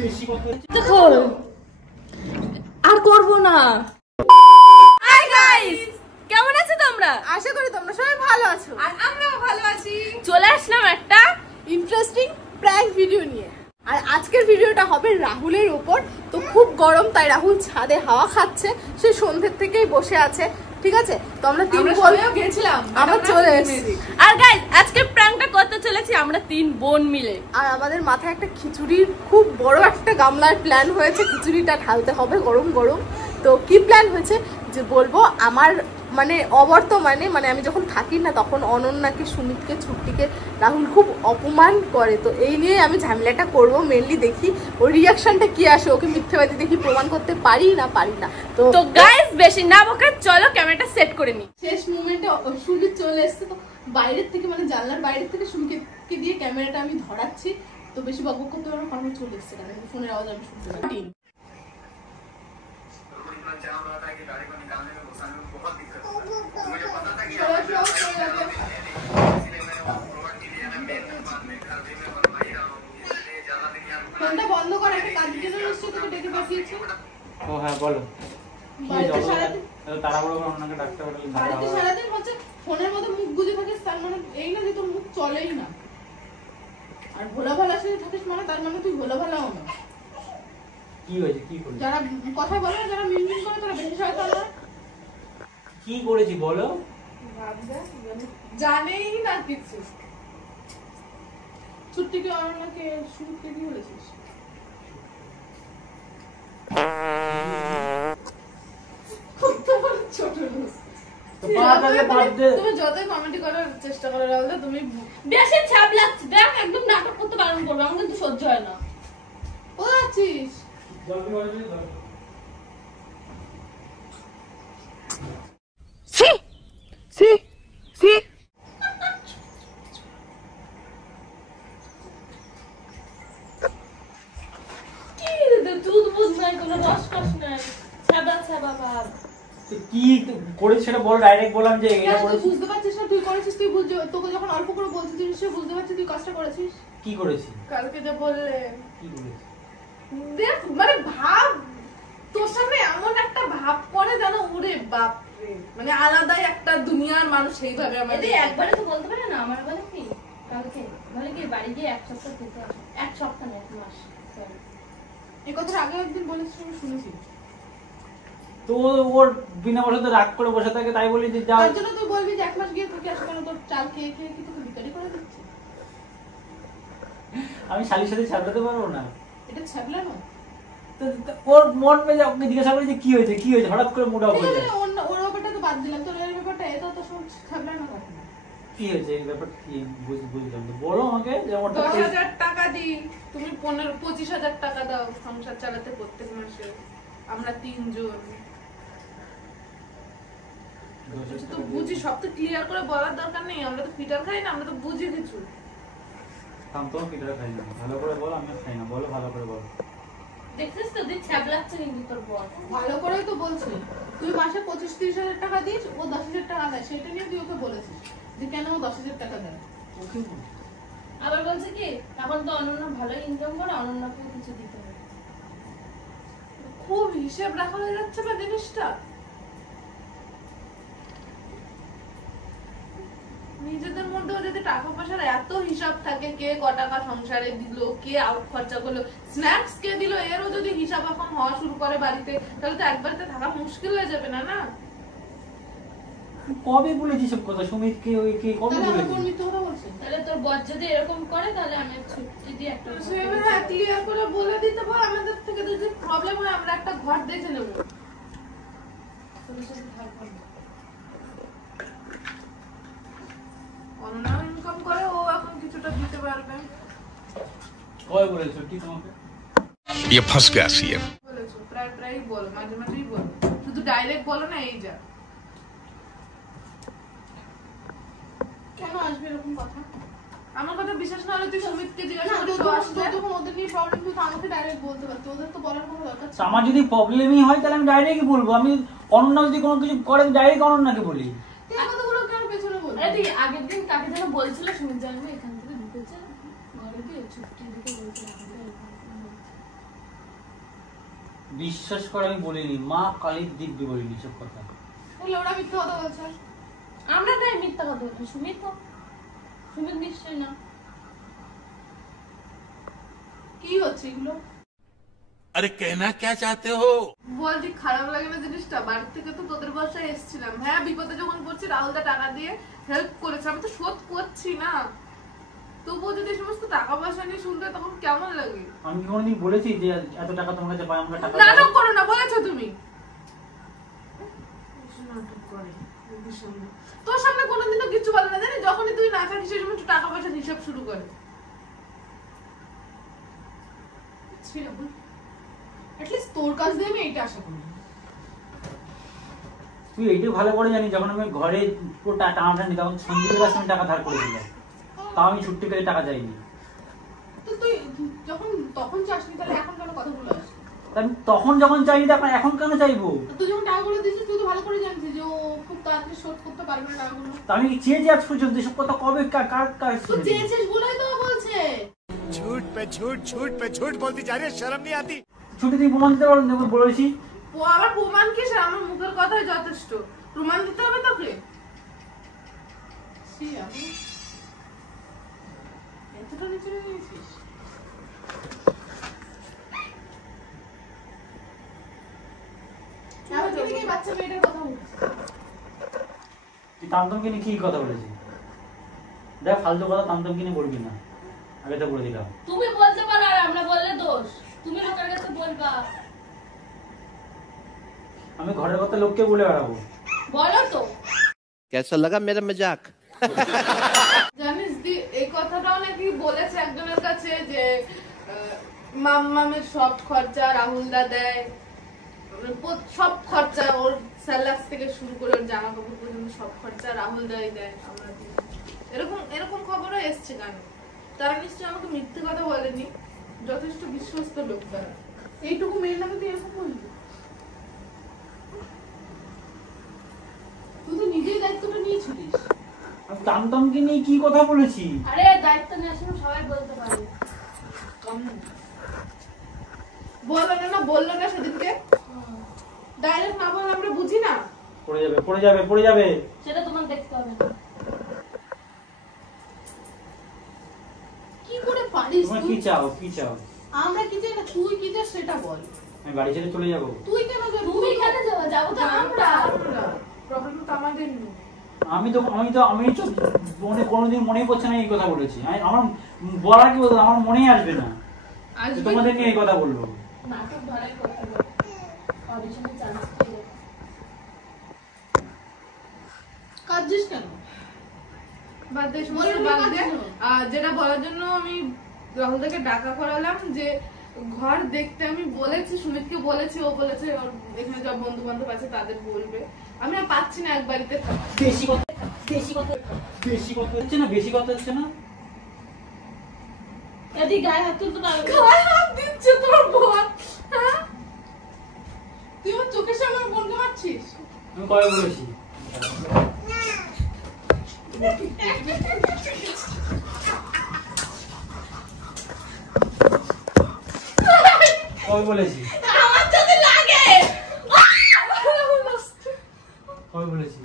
বেশি কথা দেখো আর করব না। হাই গাইস, কেমন আছো তোমরা? আশা করি তোমরা সবাই ভালো আছো আর আমরাও ভালো আছি। চলে আসলাম একটা ইন্টারেস্টিং প্র্যাঙ্ক ভিডিও নিয়ে। আর আজকের ভিডিওটা হবে রাহুলের উপর। তো খুব গরম, তাই রাহুল ছাদে হাওয়া খাচ্ছে, সে সন্ধ্যের থেকেই বসে আছে। ঠিক আছে, তো আমরা তিন বোন গেছিলাম, আমরা চলে এসেছি। আর গাইস আজকে প্র্যাঙ্কটা করতে চলেছি আমরা তিন বোন মিলে। আর আমাদের মাথায় একটা খিচুড়ির খুব বড় একটা গামলার প্ল্যান হয়েছে, খিচুড়িটা ঢালতে হবে গরম গরম। তো কি প্ল্যান হয়েছে যে বলবো, আমার মানে অবর্তমানে মানে আমি যখন থাকি না তখন অনন্যাকে, সুমিতকে, ছুট্টিকে রাহুল খুব অপমান করে। তো এই নিয়ে আমি ঝামেলাটা করবো মেনলি, দেখি ওর রিয়াকশনটা কি আসে, ওকে মিথ্যাবাদী দেখি প্রমাণ করতে পারি না পারি না। তো গাইস বেশি না বকে চলো ক্যামেরাটা সেট করে নি। শেষ মোমেন্টে সুমিত চলে এসছে, তো বাইরের থেকে মানে জানলার বাইরের থেকে সুমিতকে দিয়ে ক্যামেরাটা আমি ধরাচ্ছি। তো বেশি বকবক করতে পারবো কারণ চলে এসছে, কারণ ফোনের আওয়াজ আমি শুনতে পারি। ফোনটা বন্ধ করে একটা কাজ জন্য নিশ্চয়ই তোকে ডেকে পাঠিয়েছি। ও হ্যাঁ বলো। বাড়িতে সারাদিন তাড়াহুড়ো করে ওনাকে ডাকতে পারলে বাড়িতে সারাদিন হচ্ছে ফোনের মধ্যে মুখ গুজে থাকিস, তার মানে এই না যে তোর মুখ চলেই না। আর ভোলা ভালা সাথে থাকিস মানে তার মানে তুই ভোলা ভালাও না। কি হয়েছে? কি করেছি? যারা কথা বলে, যারা মিনমিন করে, তারা বেশি শয়তান না। কি করেছি বলো? জানেই না কিছু। ছুট্টিকে, অনন্যাকে, সুমিতকে কি বলেছিস? ছোট তুমি যতই কমেডি করার চেষ্টা করো রাহুল, তুমি বেশি ছাপ লাগছে, দেখ একদম নাটক করতে বারণ করবে, আমার কিন্তু সহ্য হয় না। ও আছিস Sí, sí, sí. দুধ বুঝ নাই, কোনো রস কস নাই, ছাবা ছাবা ভাব। কি করেছি সেটা বল, ডাইরেক্ট বললাম যে এটা তুই করেছি। বুঝতে পারছিস না, তুই করেছিস, তুই বুঝতে, তোকে যখন অল্প করে বলছিস তুই নিশ্চয়ই বুঝতে পারছিস তুই কাজটা করেছিস। কি করেছি? কালকে যে বললে কি করেছি? দেখ মানে ভাব, তোর সামনে এমন একটা ভাব করে যেন ওরে বাপ রে, মানে আলাদাই একটা দুনিয়ার মানুষ। সেইভাবে আমার এতে একবারে তো বলতে পারে না। আমার বলে কি কালকে বলে কি বাড়ি গিয়ে এক সপ্তাহ থেকে আসো, এক সপ্তাহ না এক মাস। এই কথা আগে একদিন বলেছিস, আমি শুনেছি। তো ওর বিনা বসাতে রাগ করে বসে থাকে, তাই বলি যে যাও। তার জন্য তুই বলবি যে এক মাস গিয়ে থেকে আসো, কেন তোর চাল খেয়ে খেয়ে কি তোকে বিকারি করে দিচ্ছে? আমি শালির সাথে ছাড়াতে পারবো না। এটা ছাবলা না, ওর মন মেজে ওকে জিজ্ঞাসা করি যে কি হয়েছে কি হয়েছে, হঠাৎ করে মুড অফ হয়ে যায়। ওর ব্যাপারটা তো বাদ দিলাম, তোর এই ব্যাপারটা এটা তো সব ছাবলা না কথা। কি হয়েছে এই ব্যাপারটা কি বুঝলাম তো, বলো আমাকে। যে আমার 10,000 টাকা দিই, তুমি 25,000 টাকা দাও সংসার চালাতে প্রত্যেক মাসে, আমরা তিনজন। তো বুঝি, সব তো ক্লিয়ার করে বলার দরকার নেই, আমরা তো ফিটার খাই না, আমরা তো বুঝি কিছু। থাম তো, ফিটার খাই না, ভালো করে বল। আমি খাই না, বলো ভালো করে বল। দেখছিস তো তুই ছাপ লাগছে কিন্তু তোর বল। ভালো করেই তো বলছি, তুই মাসে 25-30,000 টাকা দিস, ও 10,000 টাকা দেয়, সেটা নিয়ে তুই ওকে বলেছিস যে কেন ও 10,000 টাকা দেয়। ওকে বল। আবার বলছে কি এখন তো অনন্য ভালো ইনকাম করে, অনন্যকে কিছু দিতে হবে। খুব হিসেব রাখা হয়ে যাচ্ছে না জিনিসটা। নিজেদের মধ্যেও যদি টাকা পয়সার এত হিসাব থাকে, কে ক টাকা সংসারে দিল, কে আউট খরচা করলো, স্ন্যাক্স কে দিল, এরও যদি হিসাব এখন হওয়া শুরু করে বাড়িতে, তাহলে তো একবারতে থাকা মুশকিল হয়ে যাবে না? না কবে বলেছি সব কথা সুমিতকে? ওই কে কবে তাহলে আমার কোন বলেছি? মিথ্যে কথা বলছে? তাহলে তোর বর যদি এরকম করে তাহলে আমি ছুটি দিয়ে একটা হ্যাঁ, ক্লিয়ার করে বলে দিতে পার, আমাদের থেকে যদি প্রবলেম হয় আমরা একটা ঘর দেখে নেব। অনন্যা ইনকাম করে, ও এখন কিছুটা দিতে পারবে। কবে বলেছো কি তোমাকে? ये फंस गया सीएम। বলেছো, প্রায় বলো, মাঝে মাঝেই বলো, শুধু ডাইরেক্ট বলো না। এই যা কেন আসবে এরকম কথা? আমার কথা বিশ্বাস না হলে তুই সুমিতকে জিজ্ঞাসা করিস, যখন ওদের নিয়ে প্রবলেম তুই আমাকে ডাইরেক্ট বলতে পারতি, ওদের তো বলার কোনো দরকার ছিল না। আমার যদি প্রবলেমই হয় তাহলে আমি ডাইরেক্টই বলবো। আমি অনন্যা যদি কোনো কিছু করে ডাইরেক্ট অনন্যাকে বলি। তুই এই কথাগুলো কেন পেছনে বলছিস? আরে তুই আগের দিন কাকে যেন বলছিল সুমিত জানবে এখান থেকে ঢুকেছে ঘরে দিয়ে ছুটি দিতে বলছিল। বিশ্বাস করে আমি বলিনি, মা কালীর দিব্যি বলিনি সব কথা। তাহলে ওরা মিথ্যা কথা বলছে। আমরা তাই মিথ্যা কথা বলছি, সুমিত তো সুমিত নিশ্চয়ই না। কি হচ্ছে এগুলো? अरे कहना क्या चाहते हो? বলছি খারাপ লাগে না জিনিসটা? বাড়ি থেকে তো তোদের বাসায় এসেছিলাম, হ্যাঁ বিপদে যখন পড়ছি রাহুলদা টাকা দিয়ে হেল্প করেছে, আমি তো শোধ করছি না, তবুও যদি সমস্ত টাকা পয়সা নিয়ে শুনতে হয় তখন কেমন লাগে? আমি কি কোনোদিন বলেছি যে এত টাকা তোমার কাছে পাই আমরা টাকা নাটক করো না, বলেছো তুমি। নাটক করে তোর সামনে কোনোদিনও কিছু বলে না, জানি যখনই তুই না থাকিস সেই সময় একটু টাকা পয়সার হিসাব শুরু করে। অ্যাটলিস্ট তোর কাছ দিয়ে আমি এইটা আশা করি। তুই এইটাই ভালো করে জানি, যখন আমি ঘরে পুরো টানাটানি তখন সন্দীপের কাছে আমি টাকা ধার করে দিলাম, তাও আমি ছুট্টি করে টাকা চাইনি। তো তুই যখন তখন চাসনি তাহলে এখন কেন কথা বলে আসছিস? আমি তখন যখন চাইনি এখন কেন চাইবো? তুই যখন টাকাগুলো দিয়েছিস তুই তো ভালো করে জানছিস যে ও খুব তাড়াতাড়ি শোধ করতে পারবে না টাকাগুলো। আমি কি চেয়েছি আজ পর্যন্ত এসব কথা? কবে কার তুই চেয়েছিস বলেই তো বলছে। झूठ पे झूठ झूठ पे झूठ बोलती जा रही है, शर्म नहीं आती? ছুটি তুই প্রমাণ দিতে পারো বলেছি। আবার প্রমাণ কি? সে আমার মুখের কথাই যথেষ্ট, প্রমাণ দিতে হবে তোকে? আমি এতটা নিচে নিয়েছিস? বাচ্চা মেয়েটার কথা বলছিস তুই তান্তমকে নিয়ে কি কথা বলেছি? দেখ ফালতু কথা তান্তমকে নিয়ে বলবি না, আগে তো বলে দিলাম। তুমি বলতে পারো আর আমরা বললে দোষ, তুমি লোকের কাছে বলবা। আমি ঘরের কথা লোককে বলে বেড়াবো? বলো তো। कैसा लगा मेरा मजाक? জানিস দি এই কথাটাও নাকি বলেছে একজনের কাছে যে মামের সব খরচা রাহুলদা দেয়, সব খরচা ওর স্যালারি থেকে শুরু করে ওর জামা কাপড় পর্যন্ত সব খরচা রাহুলদাই দেয়, আমরা দিই। এরকম এরকম খবরও এসছে কেন? তারা নিশ্চয়ই আমাকে মিথ্যে কথা বলেনি, যথেষ্ট বিশ্বস্ত লোক তারা। এইটুকু মেয়ের নামে তুই এরকম বললি? তুই তো নিজেই দায়িত্বটা নিয়েছিলিস। তান্তমকে নিয়ে কি কথা বলেছি? আরে দায়িত্ব নেওয়ার সময় সবাই বলতে পারে। বললো না সেদিনকে? ডাইরেক্ট না বললে আমরা বুঝি না? পড়ে যাবে। সেটা তোমার দেখতে হবে না। কি করে পারিস তুমি তুই? কি চাও? আমরা কি চাই না, তুই কি চাস সেটা বল। আমি বাড়ি ছেড়ে চলে যাবো। তুই কেন যাবি? তুমি কেন যাবে? যাবো তো আমরা। প্রবলেম তো আমাদের নেই। আমি তো কোনোদিন মনেই পড়ছে না এই কথা বলেছি। আমার বলার কি বলতো, আমার মনেই আসবে না তোমাদের নিয়ে এই কথা বলবো। নাটক ধরাই করতে হবে, অডিশনে চান্স পেয়ে কাঁদছিস কেন? বাদ দে, সমস্ত বাদ দে। যেটা বলার জন্য আমি রাহুলদাকে ডাকা করালাম যে ঘর দেখতে আমি বলেছি, সুমিতকে বলেছি, ও বলেছে ওর এখানে সব বন্ধু বান্ধব আছে তাদের বলবে। আমি আর পাচ্ছি না এক বাড়িতে। বেশি কথা হচ্ছে না। এদিকে গায়ে হাত তুলতে পারবে? গায়ে হাত দিচ্ছে তোর বোন, হ্যাঁ? তুই আমার চোখের সামনে আমার বোনকে মারছিস? আমি কবে বলেছি? কবে বলেছি? আমার সাথে লাগে। কবে বলেছি?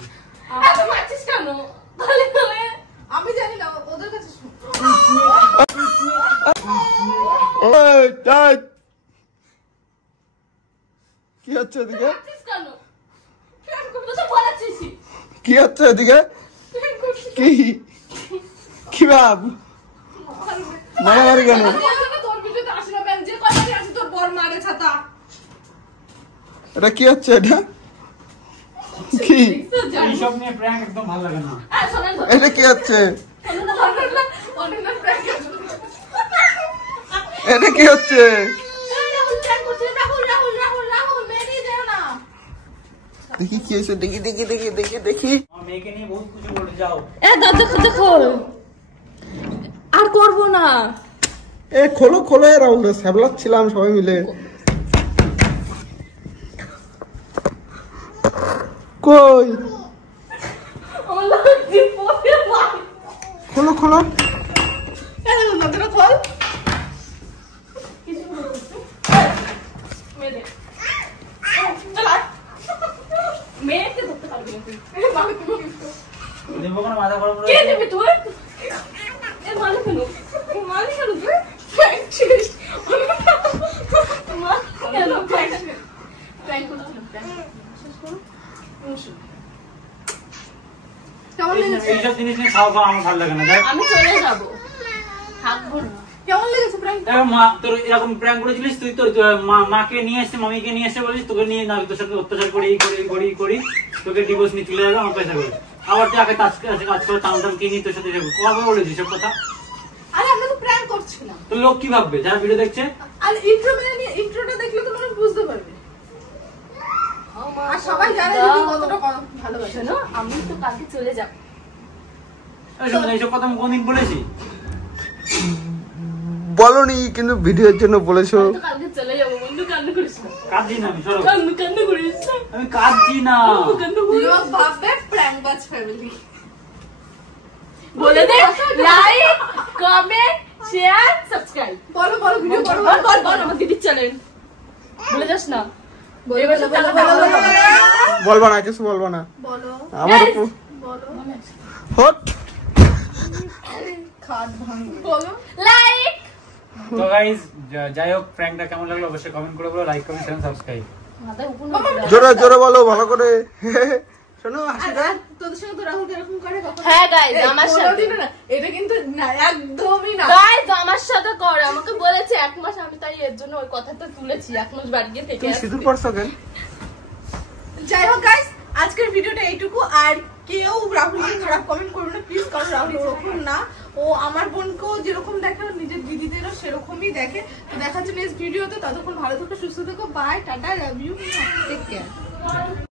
এত মারছিস কেন? আমি জানি না, ওদের কাছে শুন। কি হচ্ছে এদিকে? মারছিস কেন? তুই তো বলেছিস। কি হচ্ছে এদিকে? কি ভাব মারামারি কেন? তোর ভিডিওতে আসি না ব্যাংক, যে কথাই আসি তোর বর মারে ছাতা। এটা কি হচ্ছে? এটা কি? এইসব নিয়ে প্র্যাঙ্ক একদম ভালো লাগে না। এটা কি হচ্ছে? এটা কি হচ্ছে? দেখি কি হয়েছে, দেখি। আমার মেয়েকে নিয়ে বহুত কিছু বলে যাও। দরজা খোল। আর করবো না। এ খোলো রাউন্ড সাবলাচ্ছিলাম সবাই মিলে। কই খোলো মাথা খারাপ করে কে দেবে তুই এ মানে কেন তুই মা কেন প্র্যাঙ্ক করছিলাম শেষ করো কেমন লেগেছে এইসব জিনিস নিয়ে খাওয়া আমার ভালো লাগে না দেখ আমি চলে যাব থাকবো না কেমন লেগেছে প্র্যাঙ্ক দেখো মা তোর এরকম প্র্যাঙ্ক করেছিলিস তুই তোর মাকে নিয়ে এসে মামিকে নিয়ে এসে বলিস তোকে নিয়ে না তোর সাথে অত্যাচার করি তোকে ডিভোর্স নিয়ে চলে যাবে আমার পয়সা করে আবার তুই আগে কাজ করে টান কিনি তোর সাথে যাবো কবে বলেছিস সব কথা আরে আমরা তো প্র্যাঙ্ক করছিলাম তো লোক কি ভাববে যারা ভিডিও দেখছে আর ইন্ট্রোটা দেখলে তো মানুষ বুঝতে পারবে আর সবাই জানে যে তুই কতটা ভালোবাসিস শোনো আমি তো কালকে চলে যাব এইসব কথা আমি কোনদিন বলেছি বলনি কিন্তু ভিডিওর জন্য বলেছো তো কালকে চলে যাব বন্ধু কান্না করিস না কাঁদছি না আমি সরো কান্না করিস না আমি কাঁদছি না কান্না করিস লোক ভাববে প্র্যাঙ্ক বাজ ফ্যামিলি বলে দে লাইক কমেন্ট শেয়ার সাবস্ক্রাইব বলো ভিডিও করো বল আমার দিদির চ্যানেল বলে যাস না বলবা না কিছু বলবা না বলো আমার উপর বলো হট খাদ ভাঙ বলো লাইক তো গাইস যাই হোক প্র্যাঙ্কটা কেমন লাগলো অবশ্যই কমেন্ট করে বলো লাইক কমেন্ট শেয়ার সাবস্ক্রাইব মাথায় উপর জোরে জোরে বলো ভালো করে শোনো হাসিটা তোদের সঙ্গে তো রাহুল এরকম করে কখন হ্যাঁ গাইস আমার সাথে কোনোদিনও না এটা কিন্তু না একদমই না গাইস আমার সাথে করে আমাকে বলেছে 1 মাস আমি তাই এর জন্য ওই কথাটা তুলেছি 1 মাস বাড়ি গিয়ে থেকে তুমি সিঁদুর পরছো কেন যাই হোক গাইস আজকের ভিডিওটা এইটুকু আর কেউ রাহুলকে খারাপ কমেন্ট করবে না প্লিজ কারণ রাহুল ওরকম না ও আমার বোনকেও যেরকম দেখে ওর নিজের দিদিদেরও সেরকমই দেখে তো দেখার জন্য নেক্সট ভিডিওতে ততক্ষণ ভালো থেকো সুস্থ থেকো bye tata love you take care